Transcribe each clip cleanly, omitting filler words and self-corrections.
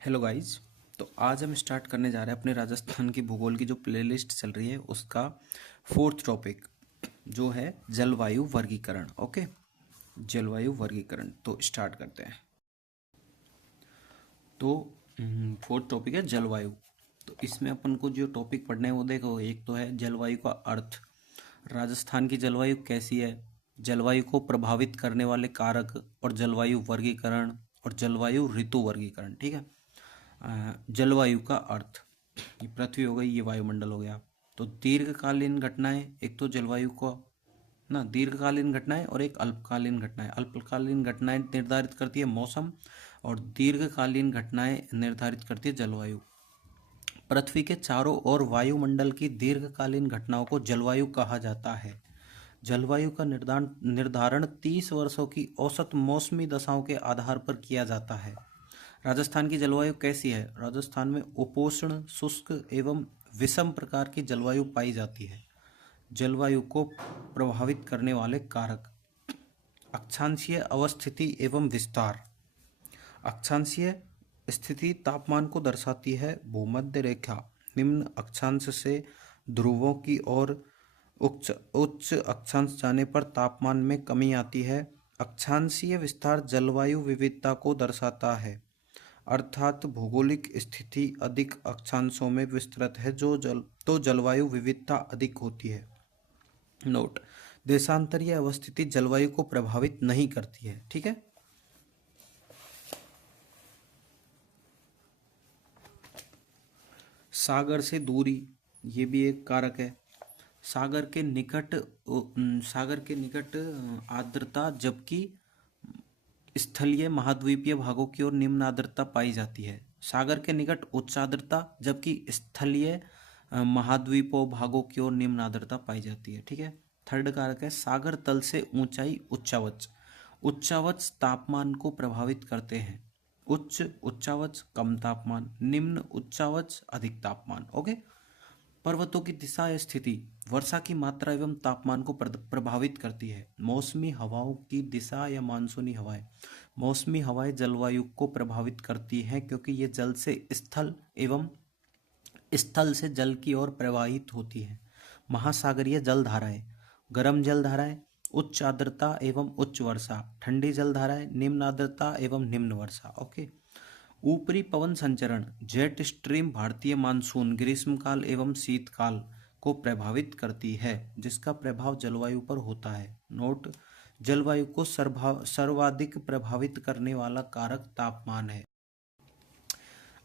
Hello guys. तो आज हम स्टार्ट करने जा रहे हैं अपने राजस्थान की भूगोल की जो प्लेलिस्ट चल रही है उसका फोर्थ टॉपिक जो है जलवायु वर्गीकरण। ओके, जलवायु वर्गीकरण तो स्टार्ट करते हैं। तो फोर्थ टॉपिक है जलवायु। तो इसमें अपन को जो टॉपिक पढ़ने हैं वो देखो, एक तो है जलवायु का अर्थ, राजस्थान की जलवायु कैसी है, जलवायु को प्रभावित करने वाले कारक और जलवायु वर्गीकरण और जलवायु ऋतु वर्गीकरण। ठीक है। जलवायु का अर्थ, ये पृथ्वी हो गई, ये वायुमंडल हो गया। तो दीर्घकालीन घटनाएं, एक तो जलवायु को ना दीर्घकालीन घटनाएं और एक अल्पकालीन घटनाएं। अल्पकालीन घटनाएं निर्धारित करती है मौसम और दीर्घकालीन घटनाएं निर्धारित करती है जलवायु। पृथ्वी के चारों ओर वायुमंडल की दीर्घकालीन घटनाओं को जलवायु कहा जाता है। जलवायु का निर्धारण 30 वर्षों की औसत मौसमी दशाओं के आधार पर किया जाता है। राजस्थान की जलवायु कैसी है? राजस्थान में उपोष्ण, शुष्क एवं विषम प्रकार की जलवायु पाई जाती है। जलवायु को प्रभावित करने वाले कारक, अक्षांशीय अवस्थिति एवं विस्तार। अक्षांशीय स्थिति तापमान को दर्शाती है। भूमध्य रेखा निम्न अक्षांश से ध्रुवों की ओर उच्च उच्च अक्षांश जाने पर तापमान में कमी आती है। अक्षांशीय विस्तार जलवायु विविधता को दर्शाता है, अर्थात भौगोलिक स्थिति अधिक अक्षांशों में विस्तृत है तो जलवायु विविधता अधिक होती है। नोट, देशांतरीय अवस्थिति जलवायु को प्रभावित नहीं करती है। ठीक है। सागर से दूरी, ये भी एक कारक है। सागर के निकट आर्द्रता, जबकि स्थलीय महाद्वीपीय भागों की ओर निम्न आर्द्रता पाई जाती है। सागर के निकट उच्च आर्द्रता, जबकि स्थलीय महाद्वीपों भागों की ओर निम्न आर्द्रता पाई जाती है। ठीक है। थर्ड कारक है सागर तल से ऊंचाई, उच्चावच। उच्चावच तापमान को प्रभावित करते हैं। उच्च उच्चावच कम तापमान, निम्न उच्चावच अधिक तापमान। ओके। पर्वतों की दिशा या स्थिति वर्षा की मात्रा एवं तापमान को प्रभावित करती है। मौसमी हवाओं की दिशा या मानसूनी हवाएं, मौसमी हवाएं जलवायु को प्रभावित करती हैं क्योंकि ये जल से स्थल एवं स्थल से जल की ओर प्रवाहित होती है। महासागरीय जलधाराएं, गर्म जलधाराएं, उच्च आर्द्रता एवं उच्च वर्षा, ठंडी जलधाराएं, निम्न आर्द्रता एवं निम्न वर्षा। ओके। ऊपरी पवन संचरण, जेट स्ट्रीम भारतीय मानसून ग्रीष्मकाल एवं शीतकाल को प्रभावित करती है, जिसका प्रभाव जलवायु पर होता है। नोट, जलवायु को सर्वाधिक प्रभावित करने वाला कारक तापमान है।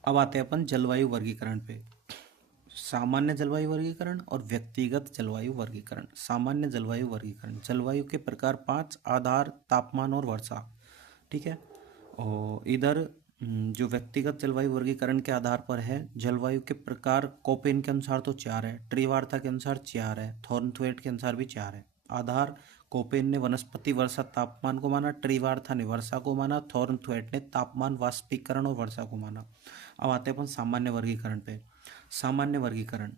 अब आते हैं अपन जलवायु वर्गीकरण पे। सामान्य जलवायु वर्गीकरण और व्यक्तिगत जलवायु वर्गीकरण। सामान्य जलवायु वर्गीकरण, जलवायु के प्रकार 5, आधार, तापमान और वर्षा। ठीक है। और इधर जो व्यक्तिगत जलवायु वर्गीकरण के आधार पर है, जलवायु के प्रकार कोपेन के अनुसार तो 4 है, ट्रिवार्था के अनुसार 4 है, थॉर्नथवेट के अनुसार भी 4 है। आधार, कोपेन ने वनस्पति वर्षा तापमान को माना, ट्रिवार्था ने वर्षा को माना, थॉर्नथवेट ने तापमान वाष्पीकरण और वर्षा को माना। अब आते हैं अपन सामान्य वर्गीकरण पे। सामान्य वर्गीकरण,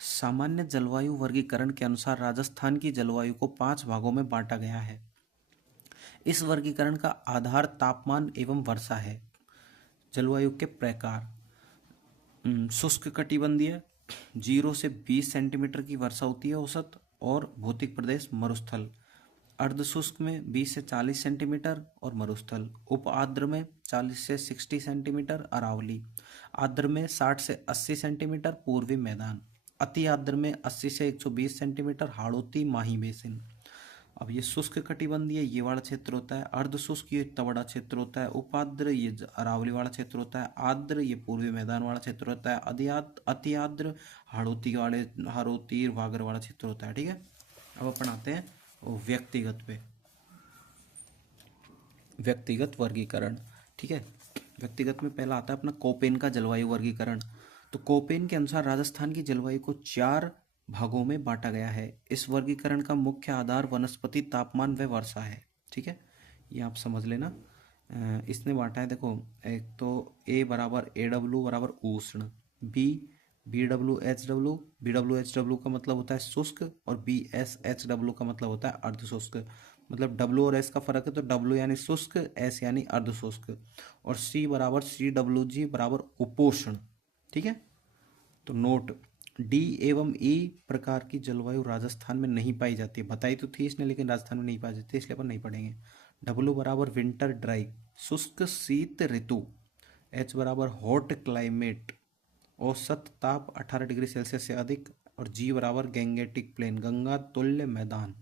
सामान्य जलवायु वर्गीकरण के अनुसार राजस्थान की जलवायु को 5 भागों में बांटा गया है। इस वर्गीकरण का आधार तापमान एवं वर्षा है। जलवायु के प्रकार, शुष्क कटिबंधीय 0 से 20 सेंटीमीटर की वर्षा होती है औसत और भौतिक प्रदेश मरुस्थल। अर्धशुष्क में 20 से 40 सेंटीमीटर और मरुस्थल। उप आर्द्र में 40 से 60 सेंटीमीटर अरावली। आर्द्र में 60 से 80 सेंटीमीटर पूर्वी मैदान। अति आर्द्र में 80 से 120 सेंटीमीटर हाड़ौती माही बेसिन। अब ये शुष्क कटिबंधीय ये वाला क्षेत्र होता है, अर्ध शुष्क ये इतना बड़ा क्षेत्र होता है, उपाद्र ये अरावली वाला क्षेत्र होता है, आर्द्र ये पूर्वी मैदान वाला क्षेत्र होता है, अति आर्द्र हाड़ौती वागर वाला क्षेत्र होता है। ठीक है। अब अपन आते हैं व्यक्तिगत पे, व्यक्तिगत वर्गीकरण। ठीक है। व्यक्तिगत में पहला आता है अपना कोपेन का जलवायु वर्गीकरण। तो कोपेन के अनुसार राजस्थान की जलवायु को 4 भागों में बांटा गया है। इस वर्गीकरण का मुख्य आधार वनस्पति तापमान व वर्षा है। ठीक है, ये आप समझ लेना। इसने बांटा है, देखो, एक तो ए बराबर AW बराबर उष्ण, BWHW का मतलब होता है शुष्क और BSHW का मतलब होता है अर्धशुष्क। मतलब डब्लू और एस का फर्क है, तो डब्लू यानी शुष्क, एस यानी अर्ध शुष्क, और सी बराबर CWG बराबर उपोष्ण। ठीक है, तो नोट डी एवं ई प्रकार की जलवायु राजस्थान में नहीं पाई जाती है, बताई तो थी इसने लेकिन राजस्थान में नहीं पाई जाती, इसलिए अपन नहीं पढ़ेंगे। डब्लू बराबर विंटर ड्राई शुष्क शीत ऋतु, एच बराबर हॉट क्लाइमेट औसत ताप 18 डिग्री सेल्सियस से अधिक, और जी बराबर गैंगेटिक प्लेन गंगा तुल्य मैदान।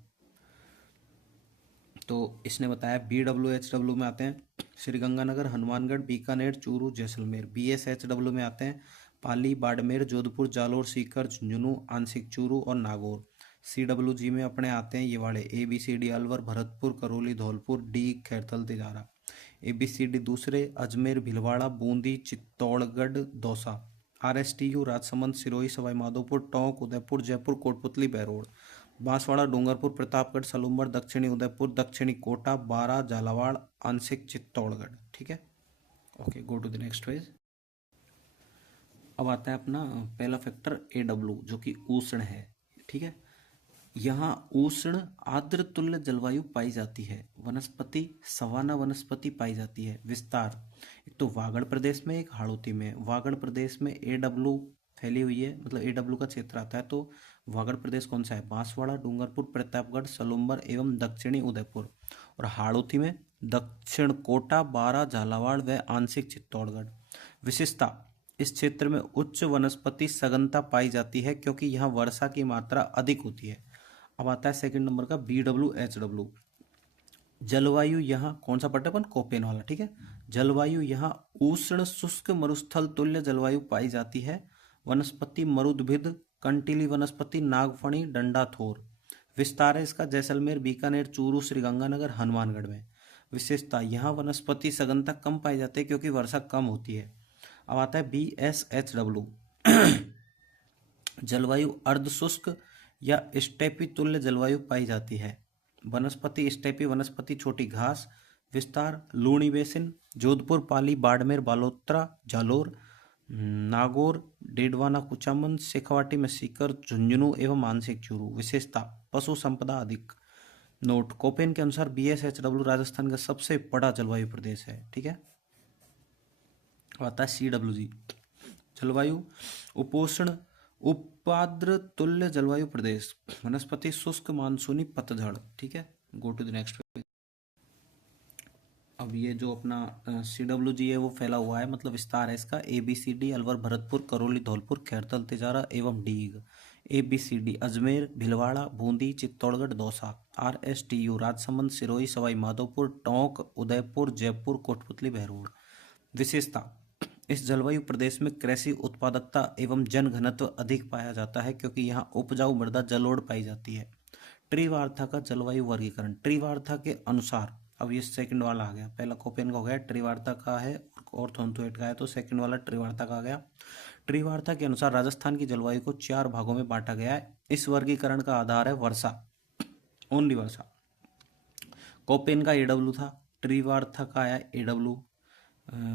तो इसने बताया BWHW में आते हैं श्रीगंगानगर, हनुमानगढ़, बीकानेर, चूरू, जैसलमेर। BSHW में आते हैं पाली, बाड़मेर, जोधपुर, जालोर, सीकर, झुंझुनू, आंशिक चूरू और नागौर। CWG में अपने आते हैं ये वाले ABCD Alwar, Bharatpur, Karauli, Dholpur, D Khairthal, Tijara. ABCD दूसरे अजमेर, भीलवाड़ा, बूंदी, चित्तौड़गढ़, दौसा। RSTU राजसमंद, सिरोही, सवाई माधोपुर, टोंक, उदयपुर, जयपुर, कोटपुतली, बहरोड। बांसवाड़ा, डूंगरपुर, प्रतापगढ़, सलूम्बर, दक्षिणी उदयपुर, दक्षिणी कोटा, बारा, झालावाड़, आंशिक चित्तौड़गढ़। ठीक है, okay, go to the next page. अब आता है अपना पहला फैक्टर AW जो कि उष्ण है। ठीक है, यहाँ उष्ण आर्द्र तुल्य जलवायु पाई जाती है। वनस्पति सवाना वनस्पति पाई जाती है। विस्तार एक तो वागड़ प्रदेश में, एक हाड़ौती में। वागड़ प्रदेश में AW फैली हुई है, मतलब AW का क्षेत्र आता है। तो वागड़ प्रदेश कौन सा है? बांसवाड़ा, डूंगरपुर, प्रतापगढ़, सलूम्बर एवं दक्षिणी उदयपुर। और हाड़ौती में दक्षिण कोटा, बारा, झालावाड़ व आंशिक चित्तौड़गढ़। विशेषता इस क्षेत्र में उच्च वनस्पति सघनता पाई जाती है क्योंकि यहाँ वर्षा की मात्रा अधिक होती है। अब आता है सेकंड नंबर का BWHW। जलवायु यहाँ कौन सा पट्टा अपन? कोपेन वाला। ठीक है, जलवायु यहाँ उष्ण शुष्क मरुस्थल तुल्य जलवायु पाई जाती है। वनस्पति मरुद्भिद, कंटीली वनस्पति, नागफणी, डंडाथोर। विस्तार है इसका जैसलमेर, बीकानेर, चूरू, श्रीगंगानगर, हनुमानगढ़ में। विशेषता यहाँ वनस्पति सघनता कम पाई जाती है क्योंकि वर्षा कम होती है। अब आता है BSHW। जलवायु अर्ध शुष्क या स्टेपी तुल्य जलवायु पाई जाती है। वनस्पति स्टेपी वनस्पति, छोटी घास। विस्तार लूणी बेसिन, जोधपुर, पाली, बाड़मेर, बालोतरा, जालोर, नागौर, डेडवाना, कुचामन, शेखावाटी में सीकर, झुंझुनू एवं आंशिक चूरू। विशेषता पशु संपदा अधिक। नोट कोपेन के अनुसार BSHW राजस्थान का सबसे बड़ा जलवायु प्रदेश है। ठीक है, आता है CWG। जलवायु उपोष्ण उपाद्र तुल्य जलवायु प्रदेश। वनस्पति शुष्क मानसूनी पतझड़। ठीक है, go to the next page. अब ये जो अपना CWG है वो फैला हुआ है, मतलब विस्तार है इसका ABCD अलवर, भरतपुर, करौली, धौलपुर, खैरथल, तिजारा एवं डीग। ABCD अजमेर, भीलवाड़ा, बूंदी, चित्तौड़गढ़, दौसा। RSTU राजसमंद, सिरोही, सवाई माधोपुर, टोंक, उदयपुर, जयपुर, कोटपुतली, बहरोड। विशेषता इस जलवायु प्रदेश में कृषि उत्पादकता एवं जनघनत्व अधिक पाया जाता है क्योंकि यहाँ उपजाऊ मृदा जलोढ़ पाई जाती है। ट्रिवार्था का जलवायु वर्गीकरण। ट्रिवार्था के अनुसार, अब ये सेकंड वाला आ गया, पहला कोपेन का हो गया, ट्रिवार्था का है और थॉर्नथ्वेट का है, तो सेकंड वाला ट्रिवार्था का आ गया। ट्रिवार्था के अनुसार राजस्थान की जलवायु को 4 भागों में बांटा गया है। इस वर्गीकरण का आधार है वर्षा, ओनली वर्षा। कोपेन का AW था, ट्रिवार्था का आया AW।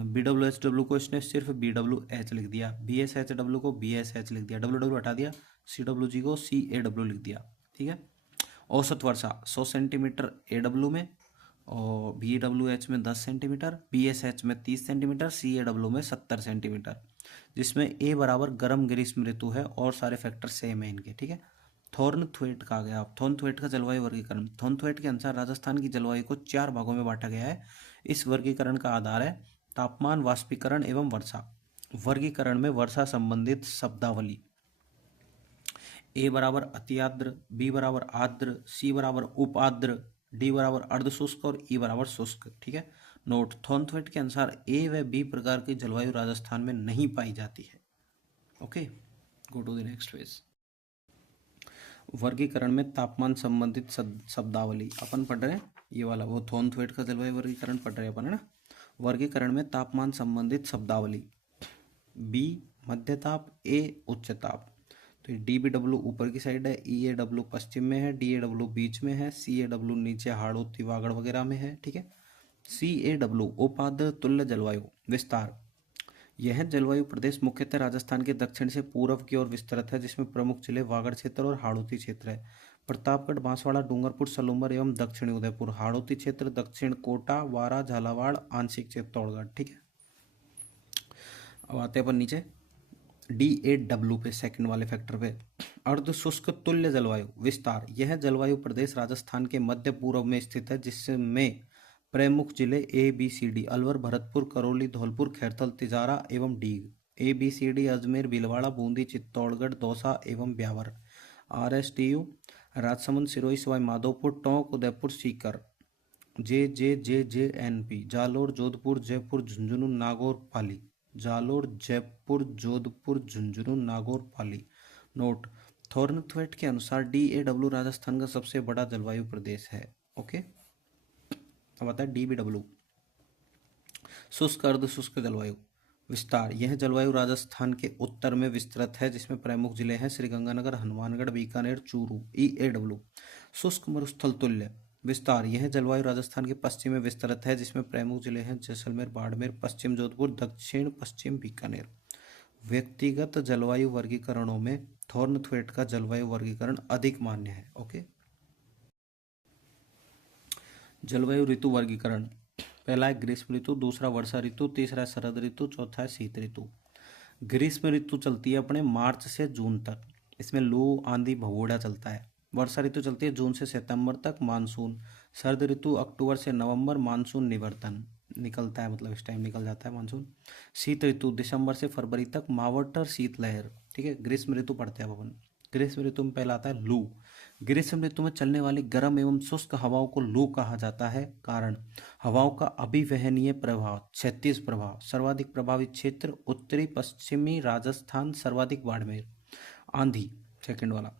BWHW को इसने सिर्फ BWH लिख दिया, BSHW को BSH लिख दिया, WW हटा दिया, CWG को CAW लिख दिया। ठीक है, औसत वर्षा 100 सेंटीमीटर AW में, और BWH में 10 सेंटीमीटर, BSH में 30 सेंटीमीटर, CAW में 70 सेंटीमीटर, जिसमें A बराबर गर्म ग्रीष्म ऋतु है और सारे फैक्टर सेम है इनके। ठीक है, थॉर्नथ्वेट का आ गया। थॉर्नथ्वेट का जलवायु वर्गीकरण। थॉर्नथ्वेट के अनुसार राजस्थान की जलवायु को 4 भागों में बांटा गया है। इस वर्गीकरण का आधार है तापमान, वाष्पीकरण एवं वर्षा। वर्गीकरण में वर्षा संबंधित शब्दावली। A बराबर अति आर्द्र, B बराबर आर्द्र, C बराबर उप आर्द्र, D बराबर अर्ध शुष्क और E बराबर शुष्क। ठीक है, नोट थॉर्नथ्वेट के अनुसार A व B प्रकार की जलवायु राजस्थान में नहीं पाई जाती है। Okay, go to the next page. वर्गीकरण में तापमान संबंधित शब्दावली अपन पढ़ रहे हैं, ये वाला वो थॉर्नथ्वेट का जलवायु वर्गीकरण पढ़ रहे हैं अपन, है ना। वर्गीकरण में तापमान संबंधित शब्दावली। B मध्य ताप, A उच्च ताप। तो DBW ऊपर की साइड है, EAW पश्चिम में है, DAW बीच में है, CAW नीचे हाड़ौती, वागड़ वगैरह में है। ठीक है, CAW उपाद्र तुल्य जलवायु। विस्तार यह जलवायु प्रदेश मुख्यतः राजस्थान के दक्षिण से पूर्व की ओर विस्तृत है, जिसमें प्रमुख जिले वागड़ क्षेत्र और हाड़ौती क्षेत्र है। प्रतापगढ़, बांसवाड़ा, डूंगरपुर, सलूंबर एवं दक्षिणी उदयपुर। हाड़ौती क्षेत्र दक्षिण कोटा, वारा, झालावाड़, आंशिक चित्तौड़गढ़। ठीक है, अब आते हैं अपन नीचे DAW पे, सेकंड वाले फैक्टर पे। अर्ध शुष्क तुल्य जलवायु विस्तार। यह जलवायु प्रदेश राजस्थान के मध्य पूर्व में स्थित है, जिसमें प्रमुख जिले ABCD अलवर, भरतपुर, करौली, धौलपुर, खैरथल, तिजारा एवं डीग। ABCD अजमेर, भीलवाड़ा, बूंदी, चित्तौड़गढ़, दौसा एवं ब्यावर। RSTU राजसमंद, सिरोही, सवाई माधोपुर, टोंक, उदयपुर, सीकर। JJJJNP जालोर, जोधपुर, जयपुर, झुंझुनू, नागौर, पाली। जालोर, जयपुर, जोधपुर, झुंझुनू, नागौर, पाली। नोट, थॉर्नथवेट के अनुसार DAW राजस्थान का सबसे बड़ा जलवायु प्रदेश है। ओके, अब आता है DBW, शुष्क अर्ध शुष्क जलवायु विस्तार। यह जलवायु राजस्थान के उत्तर में विस्तृत है, जिसमें प्रमुख जिले हैं श्रीगंगानगर, हनुमानगढ़, बीकानेर, चूरू। EAW शुष्क मरुस्थल तुल्य विस्तार। यह जलवायु राजस्थान के पश्चिम में विस्तृत है, जिसमें प्रमुख जिले हैं जैसलमेर, बाड़मेर, पश्चिम जोधपुर, दक्षिण पश्चिम बीकानेर। व्यक्तिगत जलवायु वर्गीकरणों में थॉर्नथवेट का जलवायु वर्गीकरण अधिक मान्य है। ओके, जलवायु ऋतु वर्गीकरण। पहला है ग्रीष्म ऋतु, दूसरा वर्षा ऋतु, तीसरा है शरद ऋतु, चौथा है शीत ऋतु। ग्रीष्म ऋतु चलती है अपने मार्च से जून तक, इसमें लू, आंधी, भगोड़ा चलता है। वर्षा ऋतु चलती है जून से सितंबर तक, मानसून। शरद ऋतु अक्टूबर से नवंबर, मानसून निवर्तन निकलता है, मतलब इस टाइम निकल जाता है मानसून। शीत ऋतु दिसंबर से फरवरी तक, मावठ, शीतलहर। ठीक है, ग्रीष्म ऋतु पढ़ते हैं अब अपन। ग्रीष्म ऋतु में पहला आता है लू। ग्रीष्म ऋतु में चलने वाली गर्म एवं शुष्क हवाओं को लू कहा जाता है। कारण, हवाओं का अभिवहनीय प्रभाव, क्षैतिज प्रभाव। सर्वाधिक प्रभावित क्षेत्र उत्तरी पश्चिमी राजस्थान, सर्वाधिक बाड़मेर। आंधी, सेकंड वाला।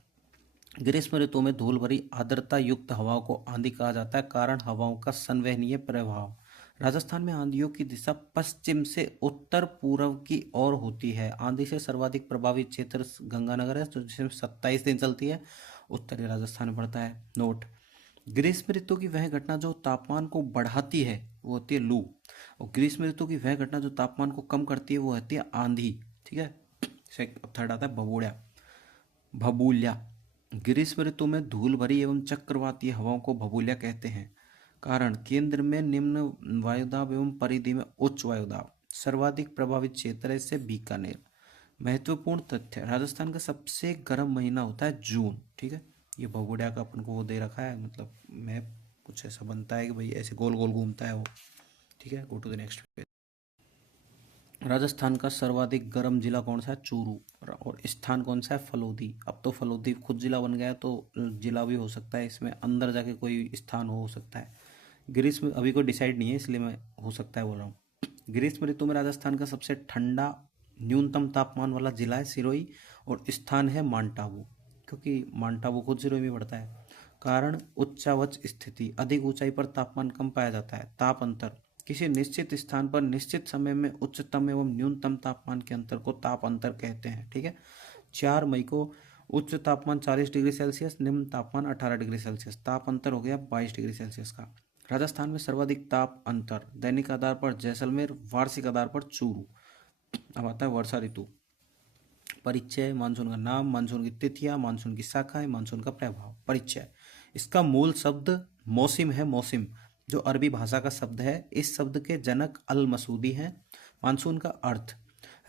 ग्रीष्म ऋतु में धूल भरी आर्द्रता युक्त हवाओं को आंधी कहा जाता है। कारण, हवाओं का संवहनीय प्रभाव। राजस्थान में आंधियों की दिशा पश्चिम से उत्तर पूर्व की ओर होती है। आंधी से सर्वाधिक प्रभावित क्षेत्र गंगानगर है, जिसमें 27 दिन चलती है, उत्तरी राजस्थान में पड़ता है। नोट, ग्रीष्म ऋतु की वह घटना जो तापमान को बढ़ाती है वो होती है लू, और ग्रीष्म ऋतु की वह घटना जो तापमान को कम करती है वो होती है आंधी। ठीक है, थर्ड आता है भबूल्या। ग्रीष्म ऋतु में धूल भरी एवं चक्रवातीय हवाओं को भबूल्या कहते हैं। कारण, केंद्र में निम्न वायुदाब एवं परिधि में उच्च वायुदाब। सर्वाधिक प्रभावित क्षेत्र है इससे बीकानेर। महत्वपूर्ण तथ्य, राजस्थान का सबसे गर्म महीना होता है जून। ठीक है, ये भगोड़ा का अपन को वो दे रखा है, मतलब मैप कुछ ऐसा बनता है कि भाई ऐसे गोल गोल घूमता है वो। ठीक है, go to the next page. Rajasthan का सर्वाधिक गर्म जिला कौन सा है? चूरू। और स्थान कौन सा है? फलोदी। अब तो फलोदी खुद जिला बन गया है, तो जिला भी हो सकता है, इसमें अंदर जाके कोई स्थान हो सकता है। ग्रीष्म अभी कोई डिसाइड नहीं है, इसलिए मैं हो सकता है बोल रहा हूँ। ग्रीष्म ऋतु में राजस्थान का सबसे ठंडा न्यूनतम तापमान वाला जिला है सिरोही, और स्थान है माउंट आबू, क्योंकि माउंट आबू खुद सिरोही में पड़ता है। कारण, उच्चावच स्थिति, अधिक ऊंचाई पर तापमान कम पाया जाता है। ताप अंतर, किसी निश्चित स्थान पर निश्चित समय में उच्चतम एवं न्यूनतम तापमान के अंतर को ताप अंतर कहते हैं। ठीक है, 4 मई को उच्च तापमान 40 डिग्री सेल्सियस, निम्न तापमान 18 डिग्री सेल्सियस, ताप अंतर हो गया 22 डिग्री सेल्सियस का। राजस्थान में सर्वाधिक ताप अंतर दैनिक आधार पर जैसलमेर, वार्षिक आधार पर चूरू। अब आता है वर्षा ऋतु। परिचय, मानसून का नाम, मानसून की तिथियां, मानसून की शाखाएं, मानसून का प्रभाव। परिचय, इसका मूल शब्द मौसिम है, मौसिम जो अरबी भाषा का शब्द है। इस शब्द के जनक अल मसूदी हैं। मानसून का अर्थ,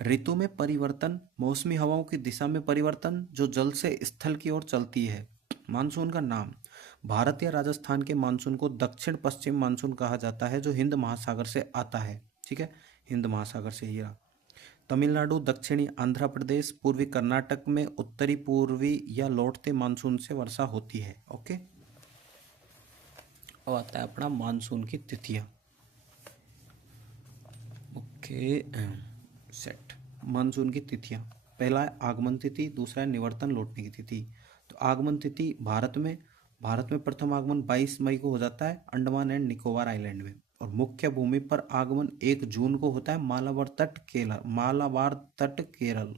ऋतु में परिवर्तन, मौसमी हवाओं की दिशा में परिवर्तन जो जल से स्थल की ओर चलती है। मानसून का नाम, भारत या राजस्थान के मानसून को दक्षिण पश्चिम मानसून कहा जाता है, जो हिंद महासागर से आता है। ठीक है, हिंद महासागर से ही रहा। तमिलनाडु, दक्षिणी आंध्र प्रदेश, पूर्वी कर्नाटक में उत्तरी पूर्वी या लौटते मानसून से वर्षा होती है। ओके, अब आता है अपना मानसून की तिथियां। Okay, set. मानसून की तिथियां, पहला है आगमन तिथि, दूसरा है निवर्तन लौटने की तिथि। तो आगमन तिथि, भारत में प्रथम आगमन 22 मई को हो जाता है अंडमान एंड निकोबार आइलैंड में, और मुख्य भूमि पर आगमन 1 जून को होता है मालाबार तट केरल।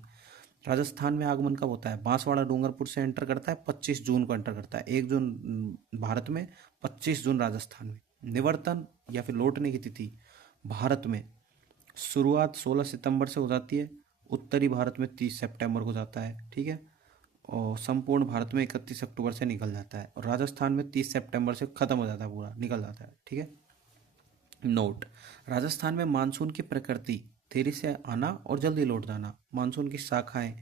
राजस्थान में आगमन कब होता है? बांसवाड़ा डूंगरपुर से एंटर करता है, 25 जून को एंटर करता है। 1 जून भारत में, 25 जून राजस्थान में। निवर्तन या फिर लौटने की तिथि, भारत में शुरुआत 16 सितंबर से हो जाती है, उत्तरी भारत में 30 सितंबर को जाता है। ठीक है, और संपूर्ण भारत में 31 अक्टूबर से निकल जाता है और राजस्थान में 30 सितंबर से ख़त्म हो जाता है, पूरा निकल जाता है। ठीक है। नोट, राजस्थान में मानसून की प्रकृति देरी से आना और जल्दी लौट जाना। मानसून की शाखाएं,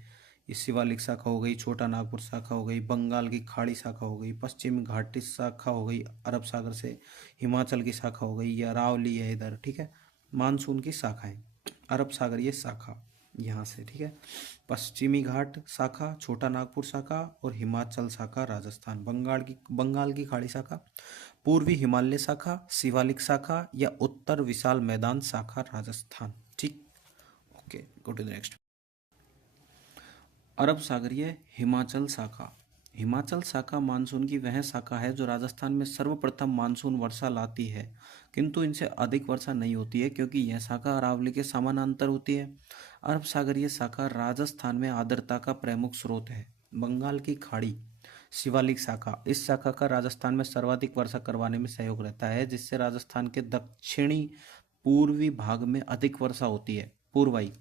ये शिवालिक शाखा हो गई, छोटा नागपुर शाखा हो गई, बंगाल की खाड़ी शाखा हो गई, पश्चिमी घाटी शाखा हो गई अरब सागर से, हिमाचल की शाखा हो गई, या अरावली है इधर। ठीक है। मानसून की शाखाएं, अरब सागर ये शाखा यहाँ से। ठीक है। पश्चिमी घाट शाखा, छोटा नागपुर शाखा और हिमाचल शाखा राजस्थान। बंगाल की खाड़ी शाखा, पूर्वी हिमालय शाखा, शिवालिक शाखा या उत्तर विशाल मैदान शाखा राजस्थान। ठीक। Okay, go to the next. अरब सागरीय हिमाचल शाखा। हिमाचल शाखा मानसून की वह शाखा है जो राजस्थान में सर्वप्रथम मानसून वर्षा लाती है, किंतु इनसे अधिक वर्षा नहीं होती है क्योंकि यह शाखा अरावली के समानांतर होती है। अरब सागरीय शाखा राजस्थान में आर्द्रता का प्रमुख स्रोत है। बंगाल की खाड़ी शिवालिक शाखा, इस शाखा का राजस्थान में सर्वाधिक वर्षा करवाने में सहयोग रहता है, जिससे राजस्थान के दक्षिणी पूर्वी भाग में अधिक वर्षा होती है। पूर्वाई,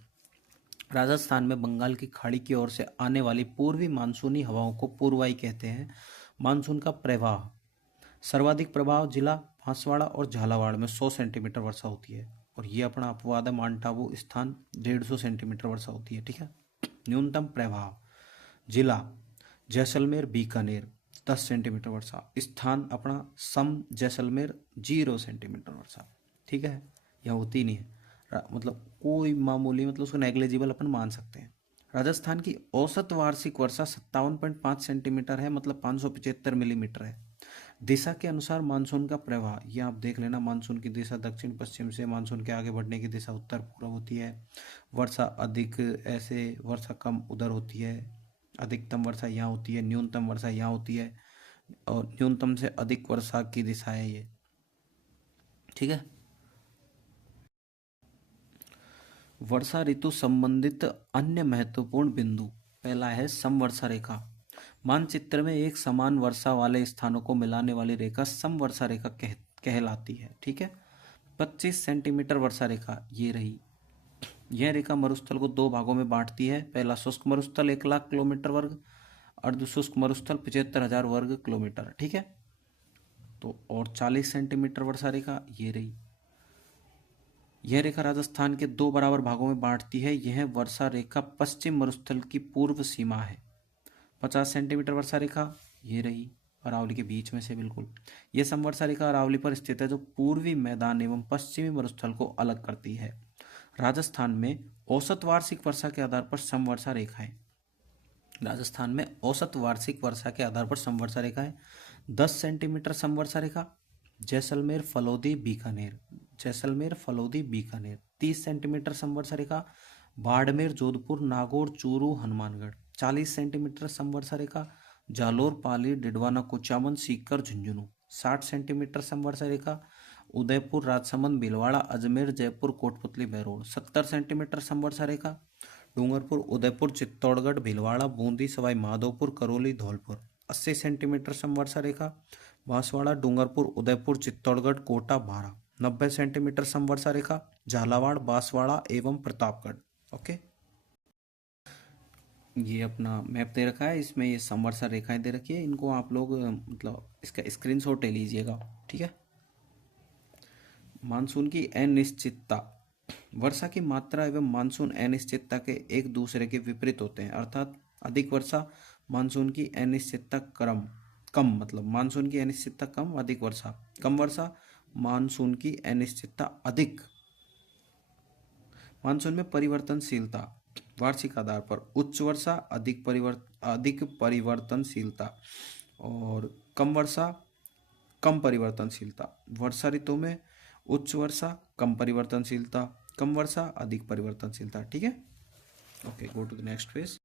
राजस्थान में बंगाल की खाड़ी की ओर से आने वाली पूर्वी मानसूनी हवाओं को पूर्वाई कहते हैं। मानसून का प्रवाह, सर्वाधिक प्रभाव जिला बांसवाड़ा और झालावाड़ में 100 सेंटीमीटर वर्षा होती है, और ये अपना अपवाद है माउंट आबू स्थान 150 सेंटीमीटर वर्षा होती है। ठीक है। न्यूनतम प्रभाव, जिला जैसलमेर बीकानेर 10 सेंटीमीटर वर्षा, स्थान अपना सम जैसलमेर 0 सेंटीमीटर वर्षा। ठीक है। यह होती नहीं है, मतलब कोई मामूली, मतलब उसको नेग्लेजिबल अपन मान सकते हैं। राजस्थान की औसत वार्षिक वर्षा 57.5 सेंटीमीटर है, मतलब 575 मिलीमीटर है। दिशा के अनुसार मानसून का प्रवाह, ये आप देख लेना, मानसून की दिशा दक्षिण पश्चिम से, मानसून के आगे बढ़ने की दिशा उत्तर पूर्व होती है। वर्षा अधिक ऐसे, वर्षा कम उधर होती है। अधिकतम वर्षा यहाँ होती है, न्यूनतम वर्षा यहाँ होती है, और न्यूनतम से अधिक वर्षा की दिशा है ये। ठीक है। वर्षा ऋतु संबंधित अन्य महत्वपूर्ण बिंदु, पहला है समवर्षा रेखा। मानचित्र में एक समान वर्षा वाले स्थानों को मिलाने वाली रेखा समवर्षा रेखा कहलाती है। ठीक है। 25 सेंटीमीटर वर्षा रेखा ये रही। यह रेखा मरुस्थल को दो भागों में बांटती है। पहला शुष्क मरुस्थल 1,00,000 किलोमीटर वर्ग, अर्ध शुष्क मरुस्थल 75,000 वर्ग किलोमीटर। ठीक है। तो और 40 सेंटीमीटर वर्षा रेखा ये रही। यह रेखा राजस्थान के दो बराबर भागों में बांटती है। यह वर्षा रेखा पश्चिम मरुस्थल की पूर्व सीमा है। 50 सेंटीमीटर वर्षा रेखा ये रही, अरावली के बीच में से बिल्कुल। यह समवर्षा रेखा अरावली पर स्थित है, जो पूर्वी मैदान एवं पश्चिमी मरुस्थल को अलग करती है। राजस्थान में औसत वार्षिक वर्षा के आधार पर समवर्षा रेखाएं, राजस्थान में औसत वार्षिक वर्षा के आधार पर समवर्षा रेखाएं 10 सेंटीमीटर समवर्षा रेखा जैसलमेर फलोदी बीकानेर, जैसलमेर फलोदी बीकानेर। 30 सेंटीमीटर समवर्षा रेखा बाड़मेर जोधपुर नागौर चूरू हनुमानगढ़। 40 सेंटीमीटर समवर्षा रेखा जालोर पाली डिडवाना कुचामन सीकर झुंझुनू। 60 सेंटीमीटर समवर्षा रेखा उदयपुर राजसमंद भीलवाड़ा अजमेर जयपुर कोटपुतली बहरोड। 70 सेंटीमीटर समवर्षा रेखा डूंगरपुर उदयपुर चित्तौड़गढ़ भीलवाड़ा बूंदी सवाई माधोपुर करौली धौलपुर। 80 सेंटीमीटर समवर्षा रेखा बांसवाड़ा डूंगरपुर उदयपुर चित्तौड़गढ़ कोटा बारा। 90 सेंटीमीटर समवर्षा रेखा झालावाड़ बांसवाड़ा एवं प्रतापगढ़। ओके, ये अपना मैप दे रखा है, इसमें ये समवर्षा रेखाएं दे रखी है। इनको आप लोग मतलब इसका स्क्रीनशॉट ले लीजिएगा। ठीक है। मानसून की अनिश्चितता, वर्षा की मात्रा एवं मानसून अनिश्चितता के एक दूसरे के विपरीत होते हैं, अर्थात अधिक वर्षा मानसून की अनिश्चितता कम, मतलब मानसून की अनिश्चितता कम, अधिक वर्षा कम वर्षा, मानसून की अनिश्चितता अधिक। मानसून में परिवर्तनशीलता, वार्षिक आधार पर उच्च वर्षा अधिक परिवर्तनशीलता, और कम वर्षा कम परिवर्तनशीलता। वर्षा ऋतु में उच्च वर्षा कम परिवर्तनशीलता, कम वर्षा अधिक परिवर्तनशीलता। ठीक है। Okay, go to the next phase.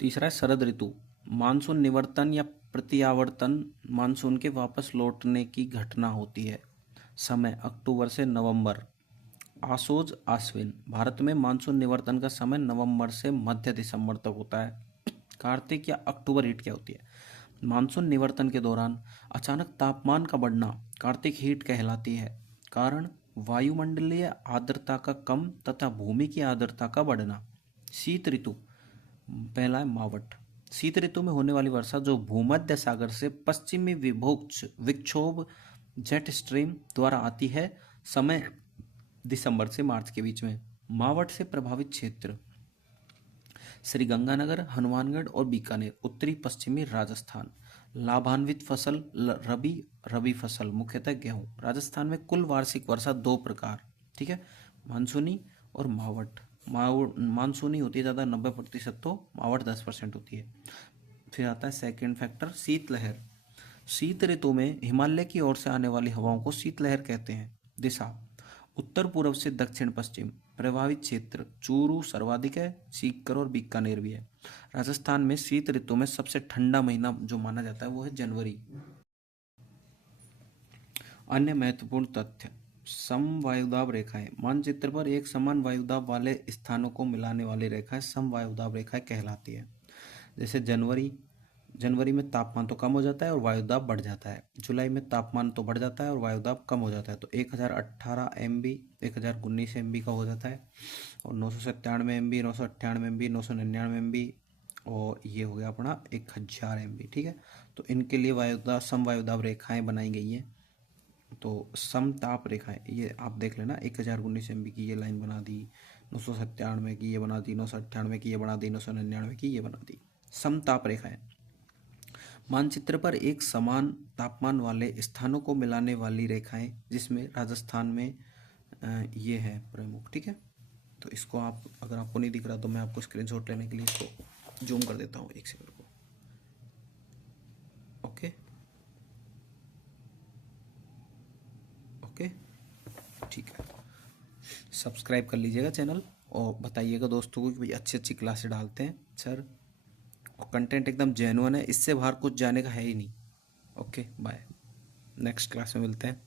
तीसरा है शरद ऋतु। मानसून निवर्तन या प्रत्यावर्तन मानसून के वापस लौटने की घटना होती है। समय अक्टूबर से नवंबर। आशोज आश्विन। भारत में मानसून निवर्तन का समय नवंबर से मध्य दिसंबर तक होता है। कार्तिक या अक्टूबर हीट क्या होती है? मानसून निवर्तन के दौरान अचानक तापमान का बढ़ना कार्तिक हीट कहलाती है। कारण वायुमंडलीय आर्द्रता का कम तथा भूमि की आर्द्रता का बढ़ना। शीत ऋतु पहला है मावट। शीत ऋतु में होने वाली वर्षा जो भूमध्य सागर से पश्चिमी विक्षोभ जेट स्ट्रीम द्वारा आती है, समय दिसंबर से मार्च के बीच में। मावट से प्रभावित क्षेत्र श्रीगंगानगर, हनुमानगढ़ और बीकानेर, उत्तरी पश्चिमी राजस्थान। लाभान्वित फसल रबी फसल मुख्यतः गेहूं। राजस्थान में कुल वार्षिक वर्षा दो प्रकार, ठीक है, मानसूनी और मावट। मानसूनी होती है ज़्यादा 90%, तो मावट 10% होती है। फिर आता है सेकंड फैक्टर, शीतलहर। शीत ऋतु में हिमालय की ओर से आने वाली हवाओं को शीतलहर कहते हैं। दिशा उत्तर पूर्व से दक्षिण पश्चिम। प्रभावित क्षेत्र चूरू सर्वाधिक है, सीकर और बीकानेर भी है। राजस्थान में शीत ऋतु में सबसे ठंडा महीना जो माना जाता है वो है जनवरी। अन्य महत्वपूर्ण तथ्य, समवायुदाब रेखाएं। मानचित्र पर एक समान वायुदाब वाले स्थानों को मिलाने वाली रेखाएं समवायुदाब रेखाएं कहलाती है। जैसे जनवरी में तापमान तो कम हो जाता है और वायुदाब बढ़ जाता है। जुलाई में तापमान तो बढ़ जाता है और वायुदाब कम हो जाता है। तो 1018 MB 1019 MB का हो जाता है, और 997 MB 998 MB 999 MB, और ये हो गया अपना 1000 MB, ठीक है। तो इनके लिए समवायुदाब रेखाएं बनाई गई हैं। तो समताप रेखाएं ये आप देख लेना, 1019 MB की ये लाइन बना दी, 997 की ये बना दी, 998 की ये बना दी, 999 की ये बना दी। समताप रेखाएं मानचित्र पर एक समान तापमान वाले स्थानों को मिलाने वाली रेखाएं, जिसमें राजस्थान में ये है प्रमुख, ठीक है। तो इसको आप, अगर आपको नहीं दिख रहा तो मैं आपको स्क्रीनशॉट लेने के लिए इसको जूम कर देता हूँ, एक सेकंड को। ओके ओके, ठीक है। सब्सक्राइब कर लीजिएगा चैनल, और बताइएगा दोस्तों को कि भाई अच्छी अच्छी क्लासें डालते हैं सर, और कंटेंट एकदम जेन्युइन है, इससे बाहर कुछ जाने का है ही नहीं। ओके बाय, नेक्स्ट क्लास में मिलते हैं।